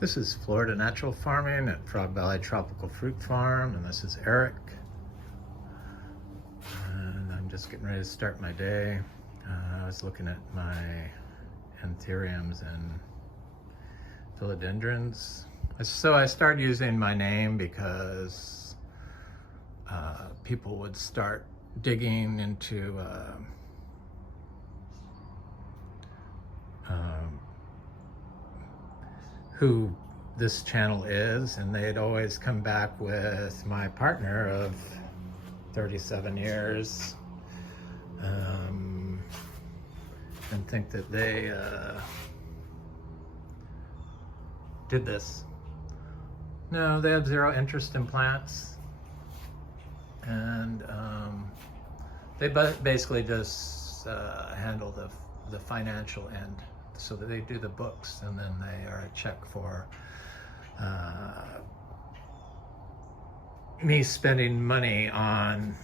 This is Florida Natural Farming at Frog Valley Tropical Fruit Farm, and this is Eric. And I'm just getting ready to start my day. I was looking at my anthuriums and philodendrons. So I started using my name because people would start digging into who this channel is, and they'd always come back with my partner of 37 years and think that they did this. No, they have zero interest in plants, and they basically just handle the financial end. So that they do the books, and then they are a check for me spending money on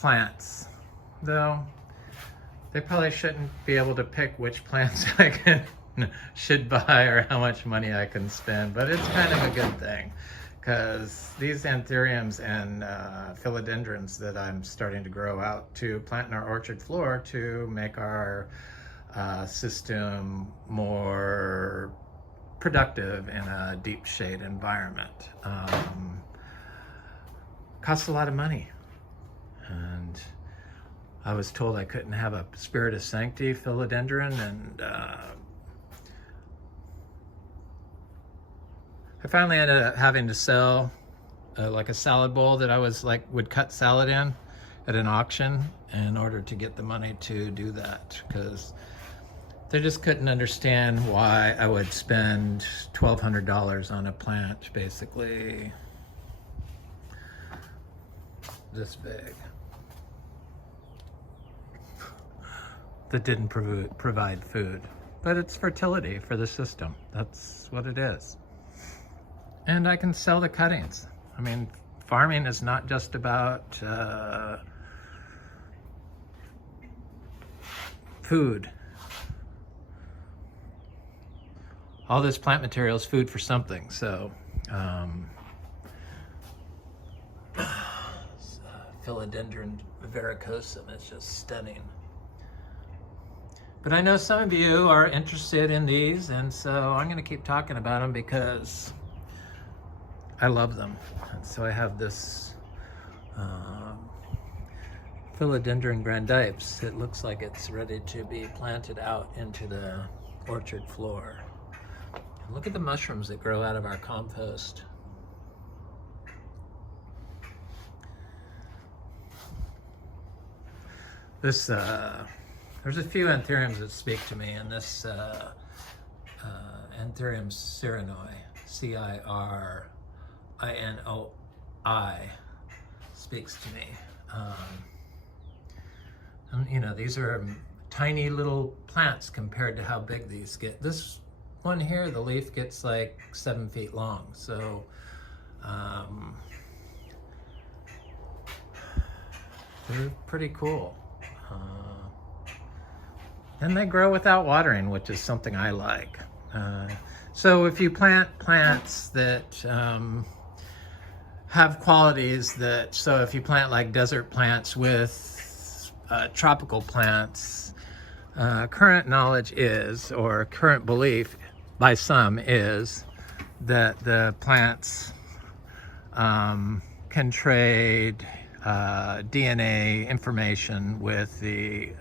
plants. Though they probably shouldn't be able to pick which plants I should buy or how much money I can spend, but it's kind of a good thing, because these anthuriums and philodendrons that I'm starting to grow out to plant in our orchard floor to make our system more productive in a deep shade environment costs a lot of money. And I was told I couldn't have a Spirit of Sanctity philodendron, and I finally ended up having to sell like a salad bowl that I would cut salad in at an auction in order to get the money to do that, because they just couldn't understand why I would spend $1,200 on a plant basically this big that didn't provide food. But it's fertility for the system. That's what it is. And I can sell the cuttings. I mean, farming is not just about food. All this plant material is food for something. So Philodendron verrucosum is just stunning. But I know some of you are interested in these, and so I'm going to keep talking about them because I love them. And so I have this Philodendron grandipes. It looks like it's ready to be planted out into the orchard floor. And look at the mushrooms that grow out of our compost. This there's a few anthuriums that speak to me, and this Anthurium cirinoi, C-I-R-I-N-O-I, speaks to me. And you know, these are tiny little plants compared to how big these get. This one here, the leaf gets like 7 feet long, so they're pretty cool. And they grow without watering, which is something I like. So if you plant plants that have qualities that, so if you plant like desert plants with tropical plants, current knowledge is, or current belief by some is, that the plants can trade DNA information with the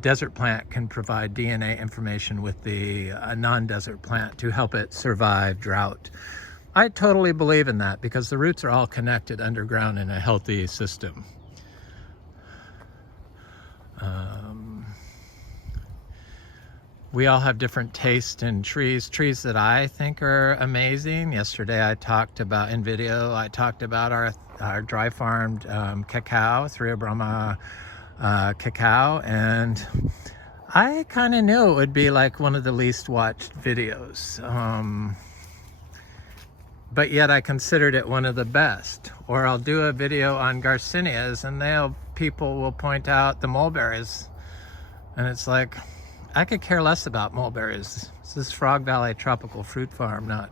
desert plant can provide DNA information with the non-desert plant to help it survive drought. I totally believe in that because the roots are all connected underground in a healthy system. We all have different tastes in trees that I think are amazing. Yesterday I talked about, in video, I talked about our dry farmed cacao, Theobroma cacao, and I kind of knew it would be like one of the least watched videos. But yet I considered it one of the best. Or I'll do a video on Garcinias and people will point out the mulberries. And it's like, I could care less about mulberries. This is Frog Valley Tropical Fruit Farm, not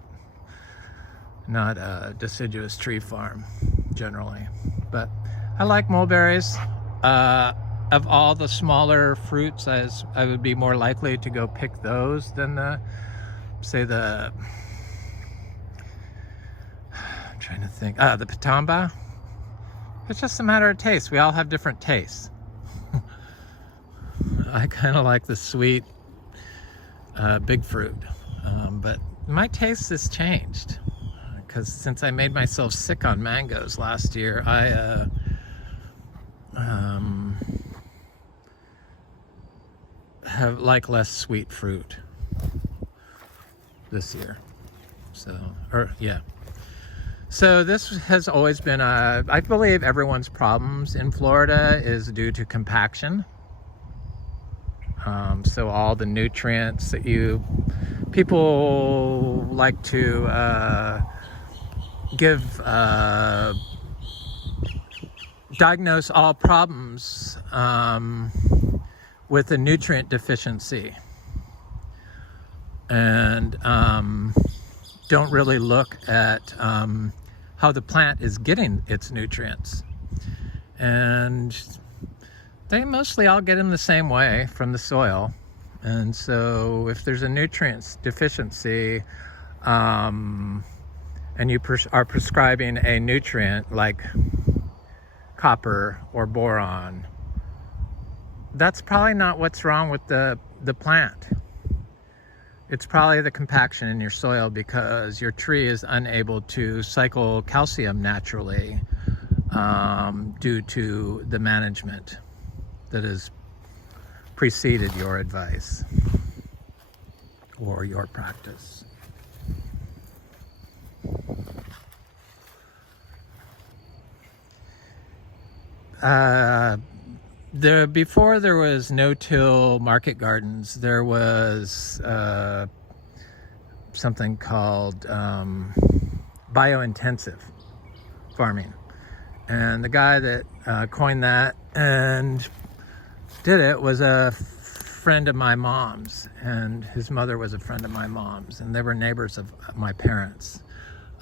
a deciduous tree farm generally. But I like mulberries. Of all the smaller fruits, I would be more likely to go pick those than I'm trying to think, the pitamba. It's just a matter of taste. We all have different tastes. I kind of like the sweet, big fruit, but my taste has changed because since I made myself sick on mangoes last year, I have like less sweet fruit this year. So this has always been I believe everyone's problems in Florida is due to compaction. So all the nutrients that people like to diagnose all problems with a nutrient deficiency, and don't really look at how the plant is getting its nutrients. And they mostly all get them the same way from the soil. And so if there's a nutrients deficiency, and you are prescribing a nutrient like copper or boron, that's probably not what's wrong with the plant. It's probably the compaction in your soil because your tree is unable to cycle calcium naturally due to the management that has preceded your advice or your practice. Before there was no-till market gardens, there was something called biointensive farming. And the guy that coined that and did it was a friend of my mom's, and his mother was a friend of my mom's, and they were neighbors of my parents.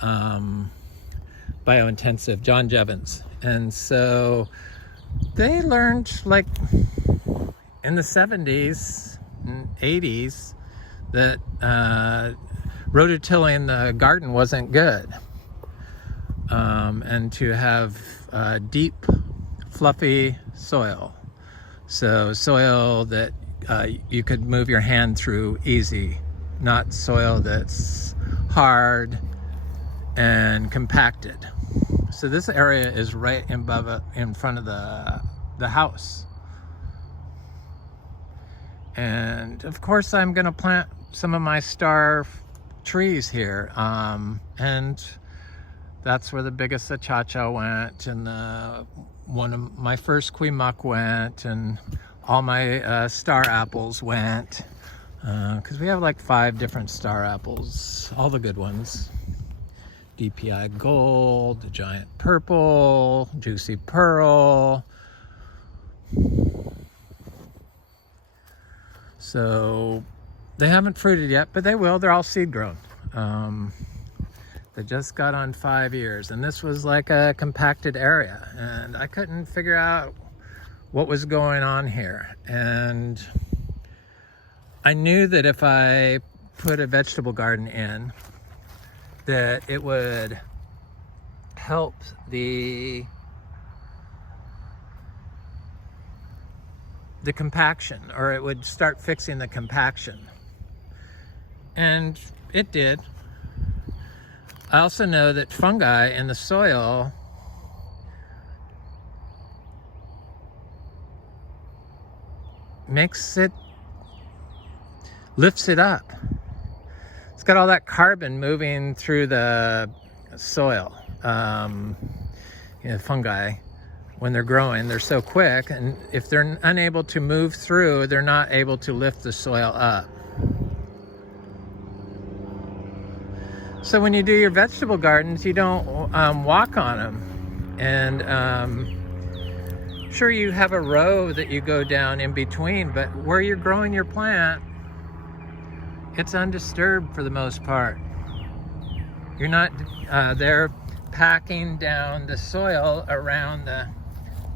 Biointensive, John Jevons. And so they learned, like, in the 70s and 80s that rototilling the garden wasn't good. And to have deep, fluffy soil. So soil that you could move your hand through easy, not soil that's hard and compacted. So this area is right in front of the house. And of course I'm gonna plant some of my star trees here. And that's where the biggest achacha went, and one of my first quimuck went, and all my star apples went. Because we have like 5 different star apples, all the good ones. DPI Gold, Giant Purple, Juicy Pearl. So they haven't fruited yet, but they will. They're all seed grown. They just got on 5 years, and this was like a compacted area, and I couldn't figure out what was going on here. And I knew that if I put a vegetable garden in, that it would help the compaction, or it would start fixing the compaction. And it did. I also know that fungi in the soil lifts it up. It's got all that carbon moving through the soil. Fungi, when they're growing, they're so quick, and if they're unable to move through, they're not able to lift the soil up. So when you do your vegetable gardens, you don't walk on them. And Sure, you have a row that you go down in between, but where you're growing your plant, it's undisturbed for the most part. You're not there packing down the soil around the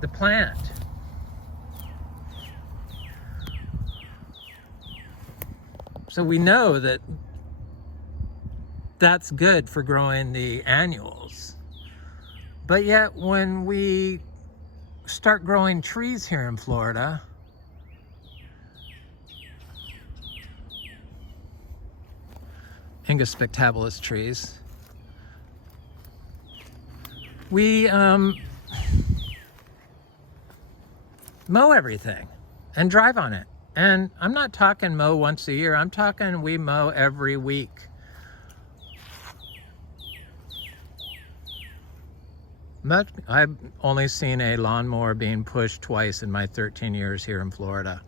plant. So we know that that's good for growing the annuals. But yet when we start growing trees here in Florida, Ingus spectabilis trees, we mow everything and drive on it. And I'm not talking mow once a year, I'm talking we mow every week. I've only seen a lawnmower being pushed twice in my 13 years here in Florida.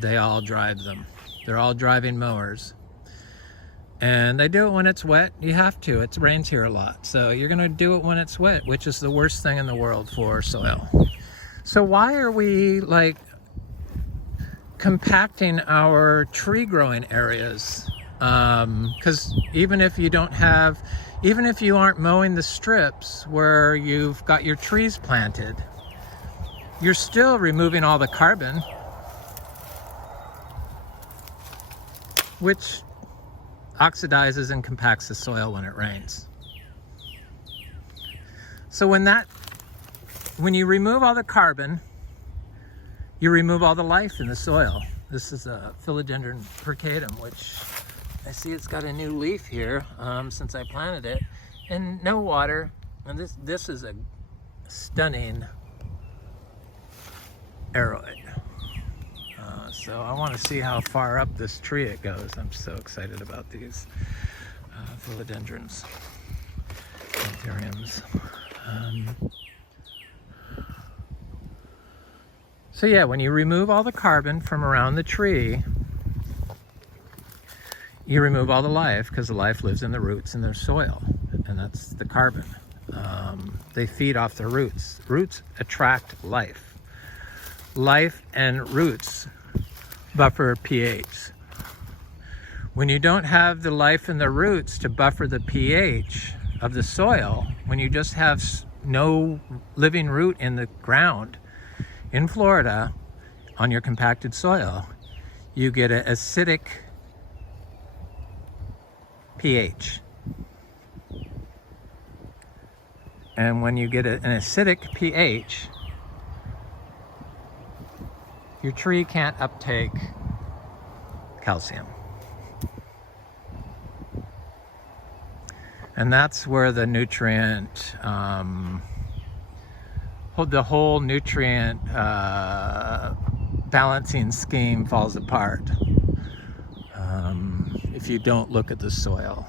They all drive them. They're all driving mowers. And they do it when it's wet. You have to. It rains here a lot. So you're going to do it when it's wet, which is the worst thing in the world for soil. So why are we like compacting our tree growing areas? Because even if you aren't mowing the strips where you've got your trees planted, you're still removing all the carbon, which oxidizes and compacts the soil when it rains. So when you remove all the carbon, you remove all the life in the soil. This is a Philodendron Percatum, which I see it's got a new leaf here since I planted it, and no water. And this is a stunning aroid. So I want to see how far up this tree it goes. I'm so excited about these philodendrons, anthuriums. So yeah, when you remove all the carbon from around the tree, you remove all the life, because the life lives in the roots in the soil, and that's the carbon. They feed off the roots. Roots attract life. Life and roots buffer pH. When you don't have the life in the roots to buffer the pH of the soil, when you just have no living root in the ground in Florida on your compacted soil, you get an acidic pH. And when you get an acidic pH, your tree can't uptake calcium. And that's where the nutrient, the whole nutrient balancing scheme falls apart if you don't look at the soil.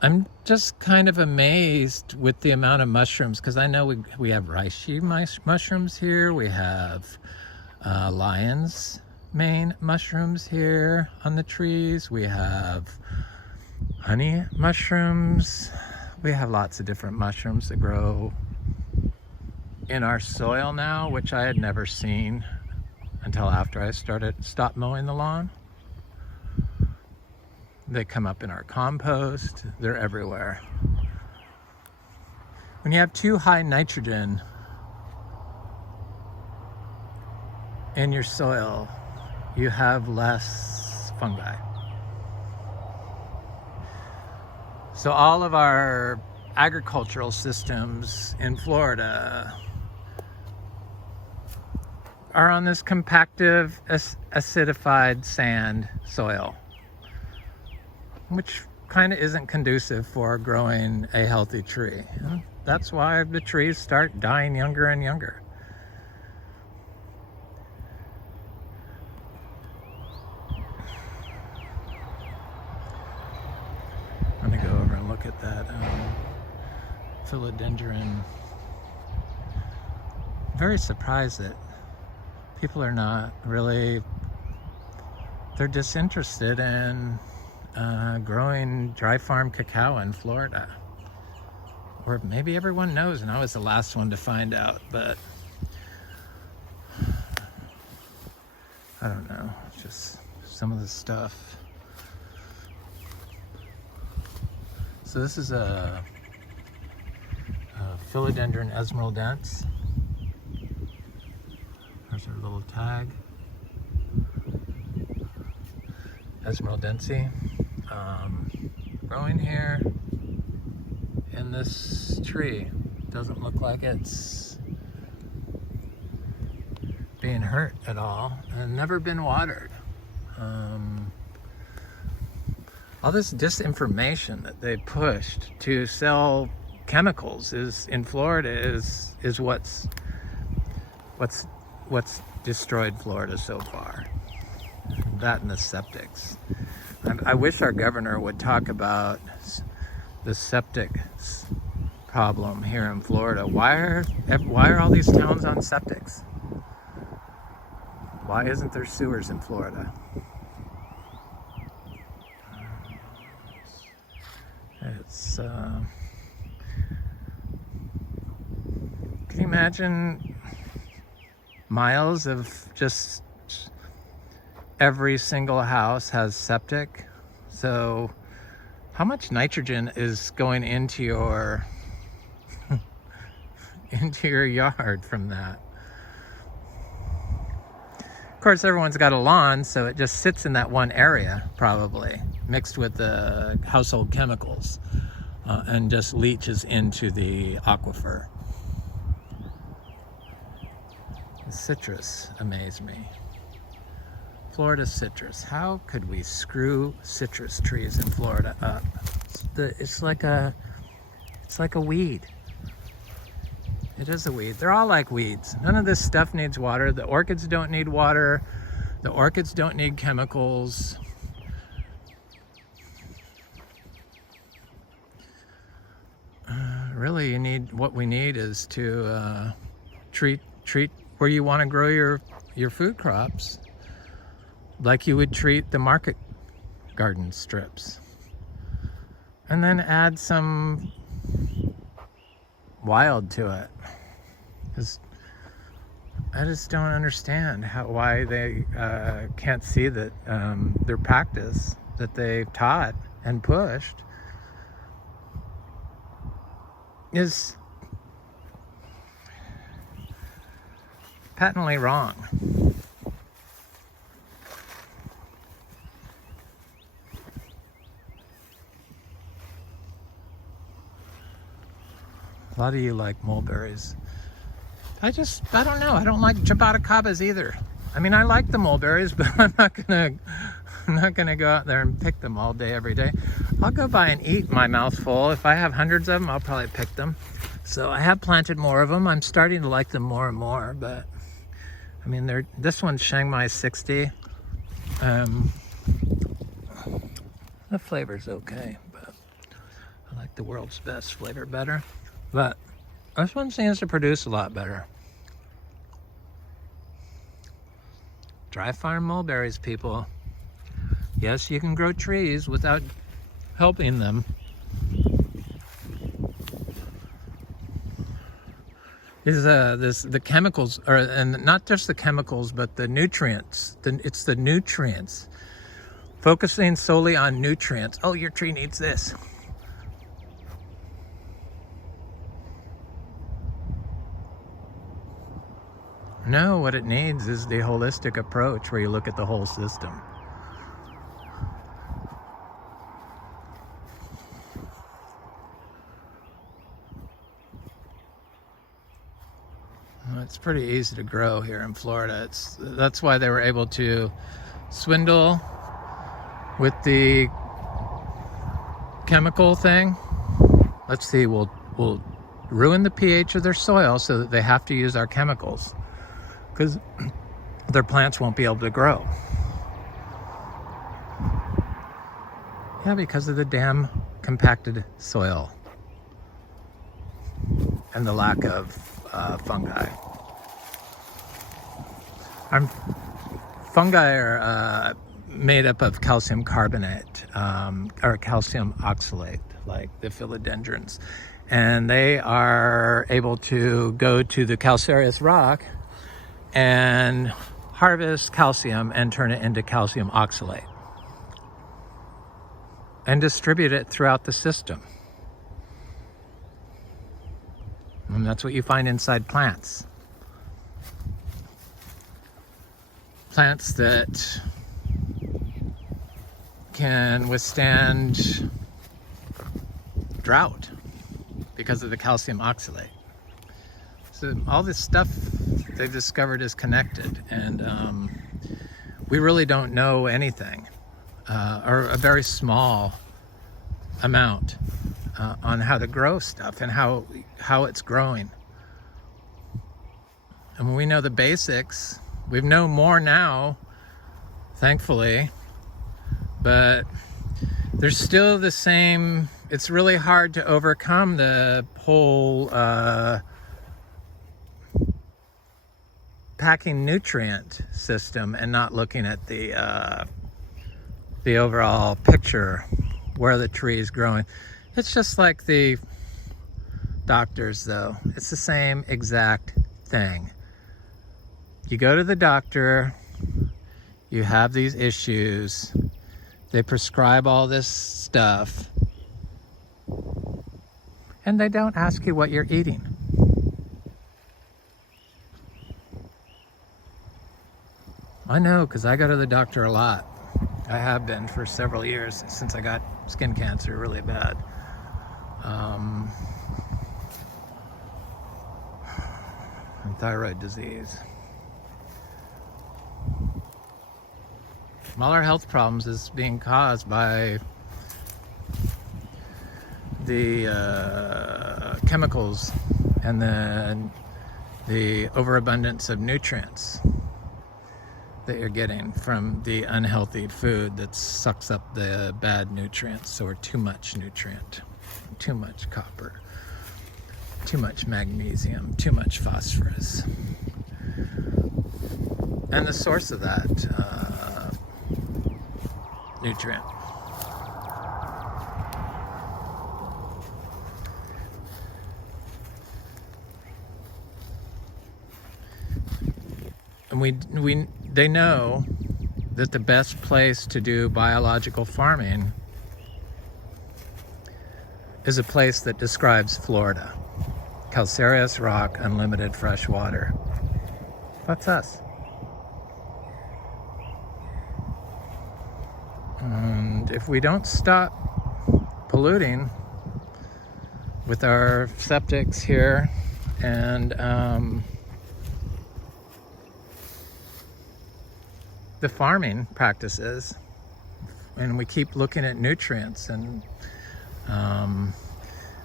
I'm just kind of amazed with the amount of mushrooms, because I know we have reishi mushrooms here, we have lion's mane mushrooms here on the trees, we have honey mushrooms, we have lots of different mushrooms that grow in our soil now, which I had never seen until after I stopped mowing the lawn. They come up in our compost. They're everywhere. When you have too high nitrogen in your soil, you have less fungi. So all of our agricultural systems in Florida are on this compactive, acidified sand soil, which kind of isn't conducive for growing a healthy tree. That's why the trees start dying younger and younger. I'm gonna go over and look at that philodendron. Very surprised that people are not really, they're disinterested in growing dry farm cacao in Florida. Or maybe everyone knows and I was the last one to find out, but I don't know, just some of the stuff. So this is a Philodendron esmeraldense. There's our little tag. Esmeraldense. Growing here in this tree. Doesn't look like it's being hurt at all, and never been watered. All this disinformation that they pushed to sell chemicals is in Florida is what's destroyed Florida so far. That and the septics. I wish our governor would talk about the septic problem here in Florida. Why are all these towns on septics? Why isn't there sewers in Florida? It's can you imagine miles of just every single house has septic? So how much nitrogen is going into your into your yard from that? Of course, everyone's got a lawn, so it just sits in that one area, probably mixed with the household chemicals, and just leaches into the aquifer. The citrus amazed me. Florida citrus. How could we screw citrus trees in Florida up? It's like a weed. It is a weed. They're all like weeds. None of this stuff needs water. The orchids don't need water. The orchids don't need chemicals. Really, what we need is to treat where you want to grow your food crops like you would treat the market garden strips, and then add some wild to it, because I just don't understand why they can't see that their practice that they've taught and pushed is patently wrong. A lot of you like mulberries. I don't know. I don't like jaboticabas either. I mean, I like the mulberries, but I'm not gonna go out there and pick them all day, every day. I'll go by and eat my mouthful. If I have hundreds of them, I'll probably pick them. So I have planted more of them. I'm starting to like them more and more, but I mean, this one's Shanghai 60. The flavor's okay, but I like the world's best flavor better. But this one seems to produce a lot better. Dry farm mulberries, people. Yes, you can grow trees without helping them. The chemicals, and not just the chemicals, but the nutrients. It's the nutrients. Focusing solely on nutrients. Oh, your tree needs this. No, what it needs is the holistic approach where you look at the whole system. It's pretty easy to grow here in Florida. That's why they were able to swindle with the chemical thing. Let's see, we'll ruin the pH of their soil so that they have to use our chemicals, because their plants won't be able to grow. Yeah, because of the damn compacted soil and the lack of fungi. Fungi are made up of calcium carbonate or calcium oxalate, like the philodendrons. and they are able to go to the calcareous rock and harvest calcium and turn it into calcium oxalate and distribute it throughout the system. And that's what you find inside plants. Plants that can withstand drought because of the calcium oxalate. So all this stuff they've discovered is connected, and we really don't know anything, or a very small amount on how to grow stuff and how it's growing. And when we know the basics, we know more now, thankfully, but there's still the same. It's really hard to overcome the whole packing nutrient system and not looking at the overall picture, where the tree is growing. It's just like the doctors, though. It's the same exact thing. You go to the doctor, you have these issues, they prescribe all this stuff, and they don't ask you what you're eating. I know, because I go to the doctor a lot. I have been for several years since I got skin cancer really bad. And thyroid disease. All our health problems is being caused by the chemicals and the overabundance of nutrients that you're getting from the unhealthy food that sucks up the bad nutrients, or too much nutrient, too much copper, too much magnesium, too much phosphorus. And the source of that nutrient. And they know that the best place to do biological farming is a place that describes Florida. Calcareous rock, unlimited fresh water. That's us. And if we don't stop polluting with our septics here and the farming practices, and we keep looking at nutrients and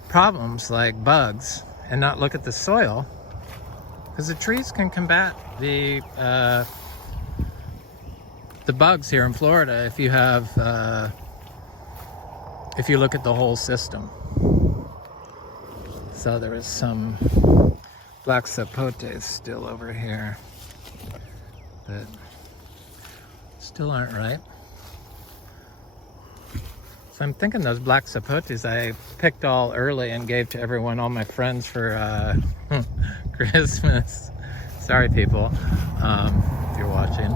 problems like bugs and not look at the soil, because the trees can combat the bugs here in Florida if you have if you look at the whole system. So there is some black sapotes still over here that still aren't ripe. So I'm thinking those black sapotes I picked all early and gave to everyone, all my friends, for Christmas. Sorry, people, if you're watching.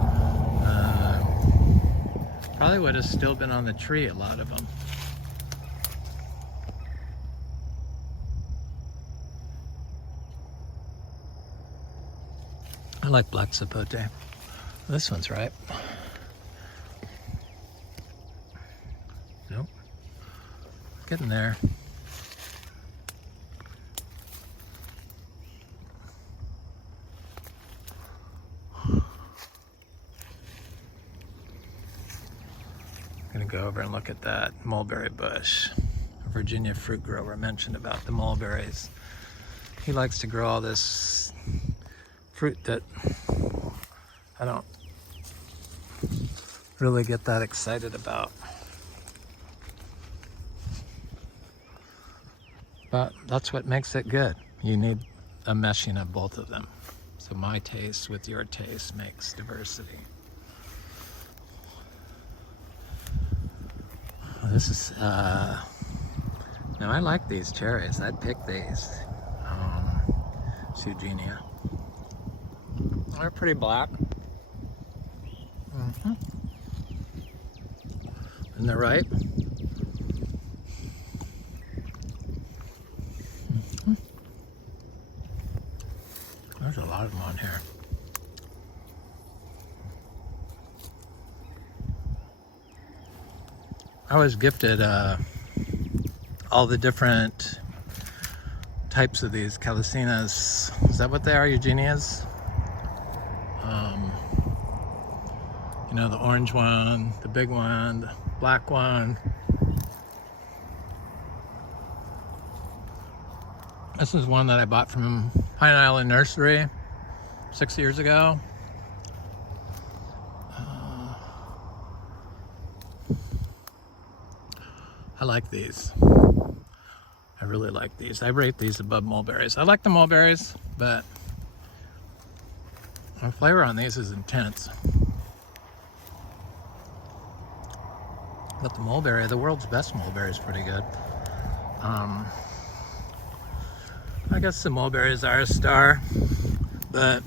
Probably would have still been on the tree, a lot of them. I like black sapote. This one's ripe. Nope. Getting there. Gonna go over and look at that mulberry bush. A Virginia fruit grower mentioned about the mulberries. He likes to grow all this fruit that I don't really get that excited about. But that's what makes it good. You need a meshing of both of them. So my taste with your taste makes diversity. This is Now I like these cherries. I'd pick these. It's Eugenia. They're pretty black. Isn't that right? There's a lot of them on here. I was gifted all the different types of these calycinas. Is that what they are, Eugenias? You know, the orange one, the big one, the black one. This is one that I bought from Pine Island Nursery 6 years ago. I like these. I really like these. I rate these above mulberries. I like the mulberries, but the flavor on these is intense. But the mulberry, the world's best mulberry, is pretty good. I guess the mulberries are a star, but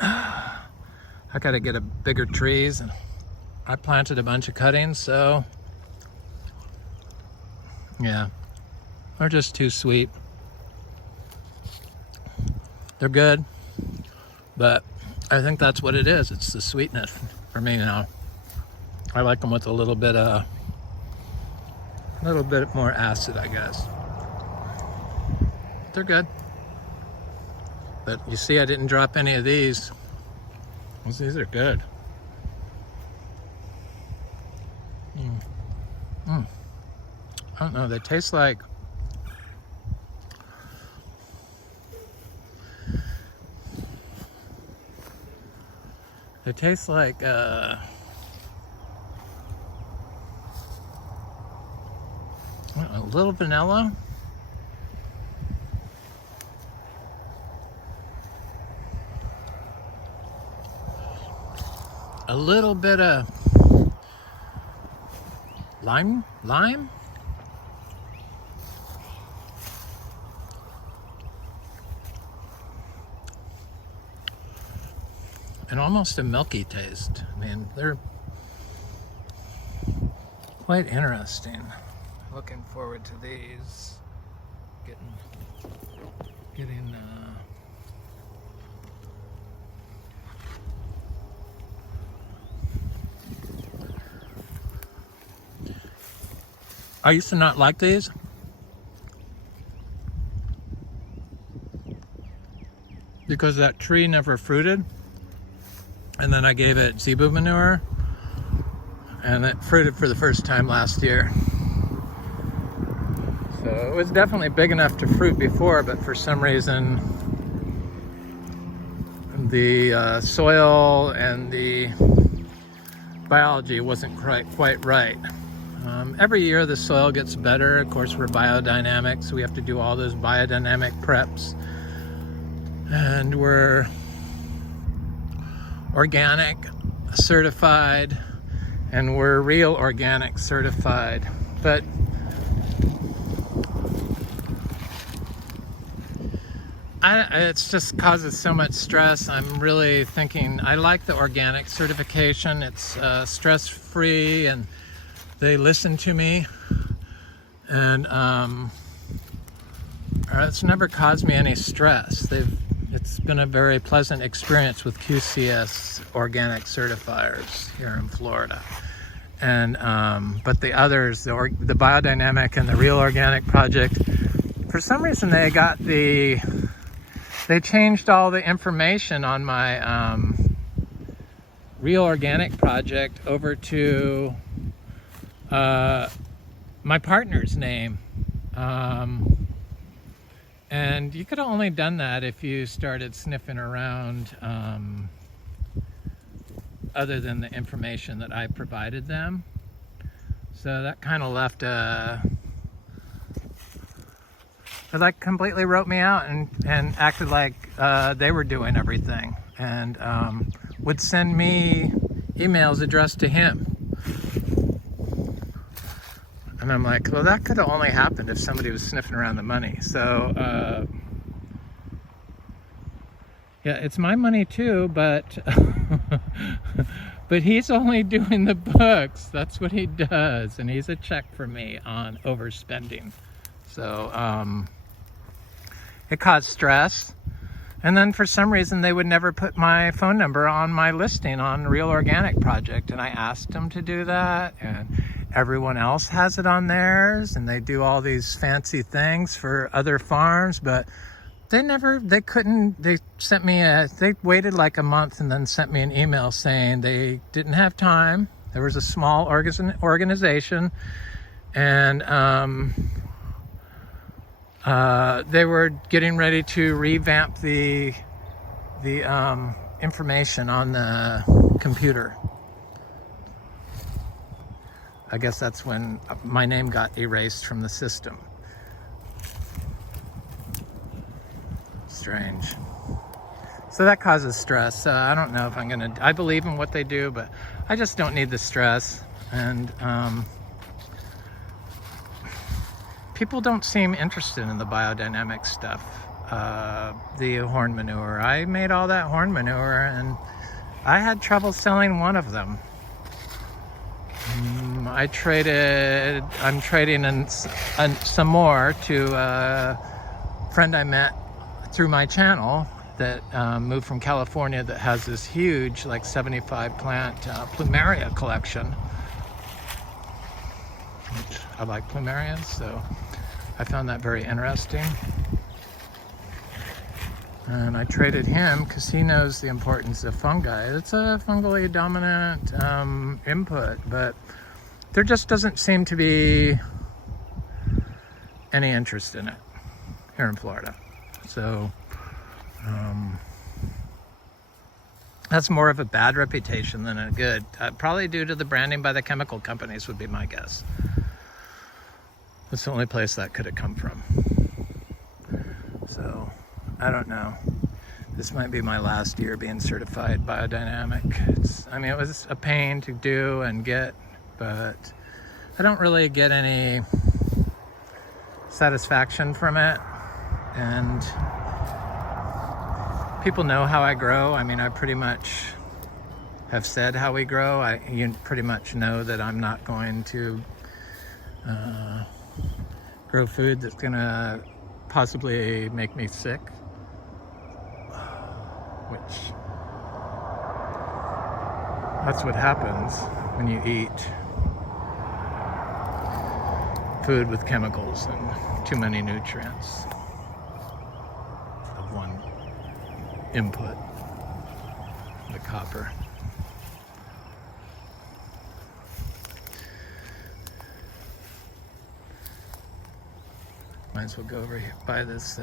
I gotta get a bigger trees, and I planted a bunch of cuttings, so yeah, they're just too sweet. They're good, but I think that's what it is. It's the sweetness for me now. I like them with a little bit more acid, I guess. They're good. But you see, I didn't drop any of these. These are good. I don't know, they taste like a little vanilla. A little bit of lime, and almost a milky taste. I mean, they're quite interesting. Looking forward to these. Getting I used to not like these. Because that tree never fruited. And then I gave it zebu manure. And it fruited for the first time last year. So it was definitely big enough to fruit before, but for some reason the soil and the biology wasn't quite right. Every year the soil gets better. Of course, we're biodynamic, so we have to do all those biodynamic preps. And we're organic certified, and we're real organic certified. But it just causes so much stress. I'm really thinking, I like the organic certification. It's stress-free, and they listen to me, and it's never caused me any stress. It's been a very pleasant experience with QCS organic certifiers here in Florida. And but the others, the biodynamic and the real organic project, for some reason they changed all the information on my real organic project over to my partner's name. And you could have only done that if you started sniffing around other than the information that I provided them. So that kind of left they completely wrote me out and acted like they were doing everything, and would send me emails addressed to him. And I'm like, well, that could have only happened if somebody was sniffing around the money. So, yeah, it's my money too, but but he's only doing the books. That's what he does, and he's a check for me on overspending. So it caused stress. And then for some reason they would never put my phone number on my listing on Real Organic Project, and I asked them to do that, and everyone else has it on theirs, and they do all these fancy things for other farms, but they waited like a month and then sent me an email saying they didn't have time. There was a small organization, and they were getting ready to revamp the information on the computer. I guess that's when my name got erased from the system. Strange. So that causes stress. I don't know if I believe in what they do, but I just don't need the stress. And people don't seem interested in the biodynamic stuff. The horn manure. I made all that horn manure and I had trouble selling one of them. I'm trading in some more to a friend I met through my channel that moved from California that has this huge, like 75 plant plumeria collection. Which I like plumerias, so I found that very interesting. And I traded him because he knows the importance of fungi. It's a fungally dominant input, but there just doesn't seem to be any interest in it here in Florida. So that's more of a bad reputation than a good. Probably due to the branding by the chemical companies would be my guess. That's the only place that could have come from. So, I don't know. This might be my last year being certified biodynamic. It was a pain to do and get, but I don't really get any satisfaction from it. And people know how I grow. I pretty much have said how we grow. You pretty much know that I'm not going to grow food that's gonna possibly make me sick, which that's what happens when you eat food with chemicals and too many nutrients of one input, the copper. Might as well go over here by this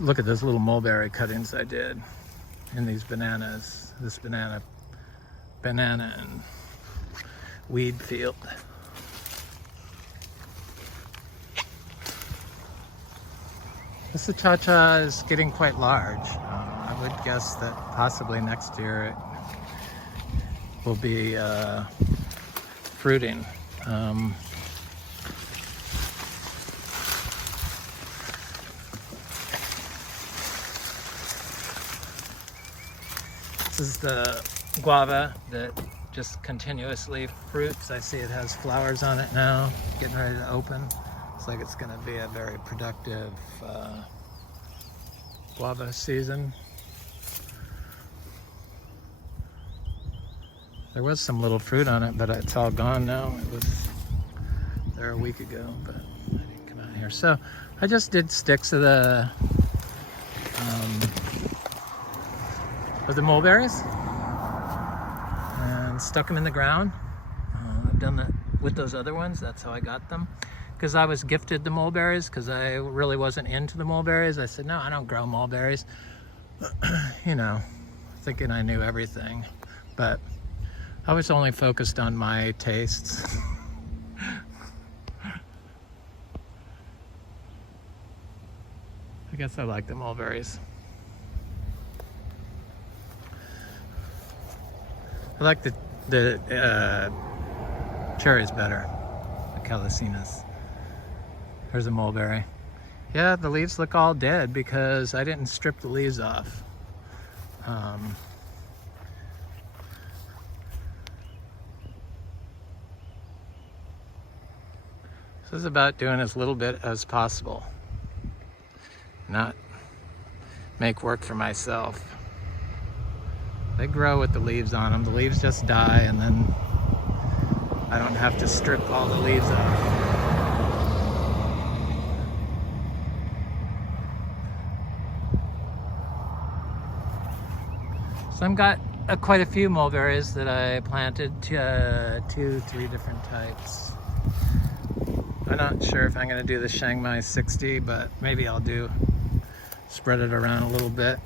look at those little mulberry cuttings I did in these bananas, this banana and weed field. This cha-cha is getting quite large. I would guess that possibly next year it will be fruiting. This is the guava that just continuously fruits. I see it has flowers on it now, getting ready to open. Looks like it's gonna be a very productive guava season. There was some little fruit on it, but it's all gone now. It was there a week ago, but I didn't come out here. So I just did sticks of the mulberries and stuck them in the ground. I've done that with those other ones. That's how I got them. Because I was gifted the mulberries, because I really wasn't into the mulberries. I said, no, I don't grow mulberries. You know, thinking I knew everything. But I was only focused on my tastes. I guess I like the mulberries. I like the cherries better, the calycinas. Here's a mulberry. Yeah, the leaves look all dead because I didn't strip the leaves off. This is about doing as little bit as possible. Not make work for myself. They grow with the leaves on them. The leaves just die and then I don't have to strip all the leaves off. So I've got quite a few mulberries that I planted, 2-3 different types. I'm not sure if I'm going to do the Shanghai 60, but maybe I'll spread it around a little bit.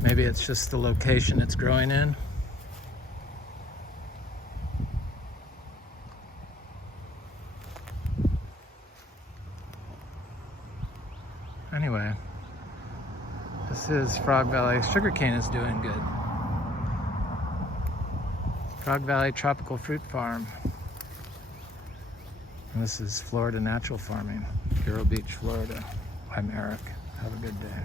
Maybe it's just the location it's growing in. Anyway, this is Frog Valley. Sugarcane is doing good. Frog Valley Tropical Fruit Farm. And this is Florida Natural Farming, Vero Beach, Florida. I'm Eric. Have a good day.